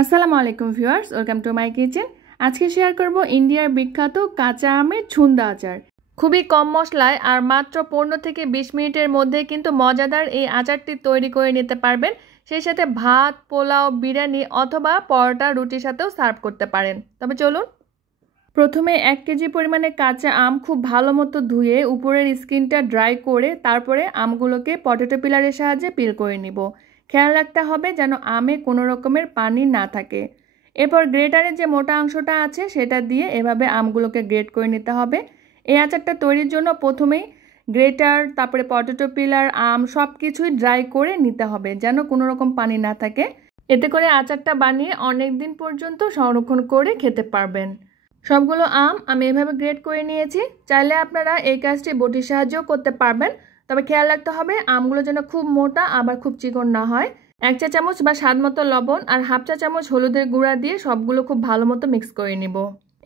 আসসালামু আলাইকুম viewers, welcome to my kitchen. আজকে শেয়ার করব ইন্ডিয়ার বিখ্যাত কাঁচা আমের ছুন্দা আচার। খুবই কম মশলায় আর মাত্র 15 থেকে 20 মিনিটের মধ্যে কিন্তু মজাদার এই আচারটি তৈরি করে নিতে পারবেন। সেই সাথে ভাত, পোলাও, বিরিয়ানি অথবা পরোটা, রুটির সাথেও সার্ভ করতে পারেন। তবে চলুন, প্রথমে 1 কেজি পরিমাণে কাঁচা আম খুব ভালো মতো ধুয়ে উপরের স্কিনটা ড্রাই করে তারপরে আমগুলোকে পটেটো পিলারের সাহায্যে পিল করে নিব। খেয়াল রাখতে হবে যেন আমে কোনো রকমের পানি না থাকে। এরপর গ্রেটারের যে মোটা অংশটা আছে সেটা দিয়ে এভাবে আমগুলোকে গ্রেট করে নিতে হবে। এই আচারটা তৈরির জন্য প্রথমেই গ্রেটার, তারপরে পটেটো পিলার, আম সব কিছুই ড্রাই করে নিতে হবে যেন কোনো রকম পানি না থাকে। এতে করে আচারটা বানিয়ে অনেক দিন পর্যন্ত সংরক্ষণ করে খেতে পারবেন। সবগুলো আম আমি এভাবে গ্রেট করে নিয়েছি। চাইলে আপনারা এই কাজটি বটির সাহায্যেও করতে পারবেন, তবে খেয়াল রাখতে হবে আমগুলো যেন খুব মোটা আবার খুব চিকন না হয়। 1 চা চামচ বা স্বাদ মতো লবণ আর 1/2 চা চামচ হলুদের গুঁড়া দিয়ে সবগুলো খুব ভালো মতো মিক্স করে নিব।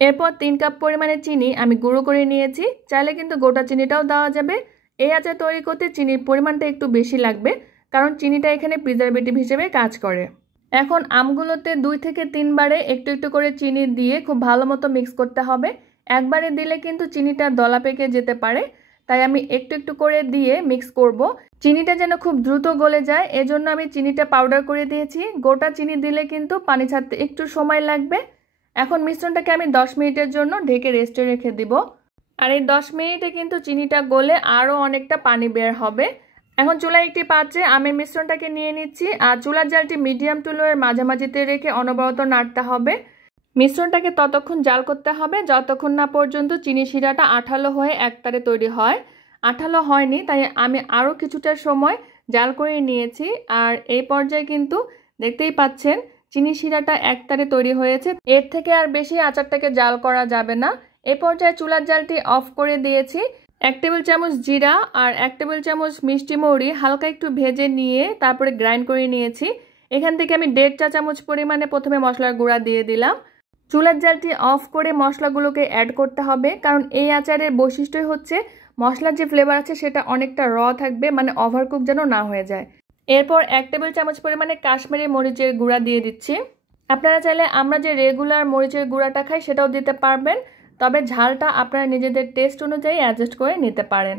এরপর 3 কাপ পরিমাণে চিনি আমি গুঁড়ো করে নিয়েছি। চাইলে কিন্তু গোটা চিনিটাও দেওয়া যাবে। এই আচার তৈরি করতে চিনির পরিমাণটা একটু বেশি লাগবে, কারণ চিনিটা এখানে প্রিজারভেটিভ হিসেবে কাজ করে। এখন আমগুলোতে 2 থেকে 3 বারে একটু একটু করে চিনি দিয়ে খুব ভালো মতো মিক্স করতে হবে। একবারে দিলে কিন্তু চিনিটা দলা পেকে যেতে পারে, তাই আমি একটু একটু করে দিয়ে মিক্স করব। চিনিটা যেন খুব দ্রুত গলে যায় এজন্য আমি চিনিটা পাউডার করে দিয়েছি। গোটা চিনি দিলে কিন্তু পানি ছাড়তে একটু সময় লাগবে। এখন মিশ্রণটাকে আমি 10 মিনিটের জন্য ঢেকে রেস্টে রেখে দিব। আর এই 10 মিনিটে কিন্তু চিনিটা গলে আরও অনেকটা পানি বের হবে। এখন চুলায় একটি পাত্রে আমের মিশ্রণটাকে নিয়ে নিচ্ছি আর চুলার জালটি মিডিয়াম টু লো এর মাঝামাঝিতে রেখে অনবরত নাড়তে হবে। মিশ্রণটাকে ততক্ষণ জাল করতে হবে যতক্ষণ না পর্যন্ত চিনি শিরাটা আঠালো হয়ে একতারে তৈরি হয়। আঠালো হয়নি তাই আমি আরও কিছুটা সময় জাল করে নিয়েছি। আর এই পর্যায়ে কিন্তু দেখতেই পাচ্ছেন চিনি শিরাটা একতারে তৈরি হয়েছে। এর থেকে আর বেশি আচারটাকে জাল করা যাবে না। এই পর্যায়ে চুলার জালটি অফ করে দিয়েছি। 1 টেবিল চামচ জিরা আর 1 টেবিল চামচ মিষ্টি মৌরি হালকা একটু ভেজে নিয়ে তারপরে গ্রাইন্ড করে নিয়েছি। এখান থেকে আমি 1.5 চা চামচ পরিমাণে প্রথমে মশলার গুঁড়া দিয়ে দিলাম। চুলার জালটি অফ করে মশলাগুলোকে অ্যাড করতে হবে, কারণ এই আচারের বৈশিষ্ট্যই হচ্ছে মশলার যে ফ্লেভার আছে সেটা অনেকটা থাকবে, মানে ওভারকুক যেন না হয়ে যায়। এরপর 1 টেবিল চামচ পরিমাণে কাশ্মীরি মরিচের গুঁড়া দিয়ে দিচ্ছি। আপনারা চাইলে আমরা যে রেগুলার মরিচের গুঁড়াটা খাই সেটাও দিতে পারবেন, তবে ঝালটা আপনারা নিজেদের টেস্ট অনুযায়ী অ্যাডজাস্ট করে নিতে পারেন।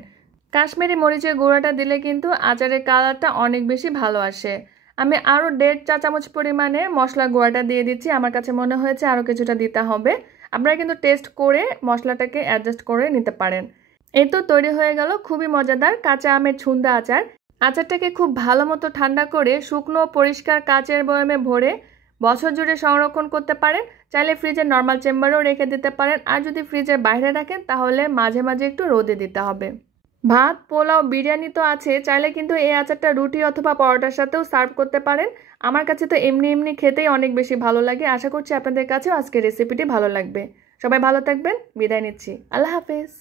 কাশ্মীরি মরিচের গুঁড়াটা দিলে কিন্তু আচারের কালারটা অনেক বেশি ভালো আসে। আমি আরও 1.5 চা চামচ পরিমাণে মশলা গুঁড়াটা দিয়ে দিচ্ছি। আমার কাছে মনে হয়েছে আরও কিছুটা দিতে হবে। আপনারা কিন্তু টেস্ট করে মশলাটাকে অ্যাডজাস্ট করে নিতে পারেন। এই তো তৈরি হয়ে গেল খুবই মজাদার কাঁচা আমের ছুন্দা আচার। আচারটাকে খুব ভালো মতো ঠান্ডা করে শুকনো পরিষ্কার কাচের বয়ামে ভরে বছর জুড়ে সংরক্ষণ করতে পারেন। চাইলে ফ্রিজের নর্মাল চেম্বারেও রেখে দিতে পারেন, আর যদি ফ্রিজের বাইরে রাখেন তাহলে মাঝে মাঝে একটু রোদে দিতে হবে। ভাত, পোলাও, বিরিয়ানি তো আছে, চাইলে কিন্তু এই আচারটা রুটি অথবা পরোটার সাথেও সার্ভ করতে পারেন। আমার কাছে তো এমনি এমনি খেতেই অনেক বেশি ভালো লাগে। আশা করছি আপনাদের কাছেও আজকের রেসিপিটি ভালো লাগবে। সবাই ভালো থাকবেন, বিদায় নিচ্ছি। আল্লাহ হাফেজ।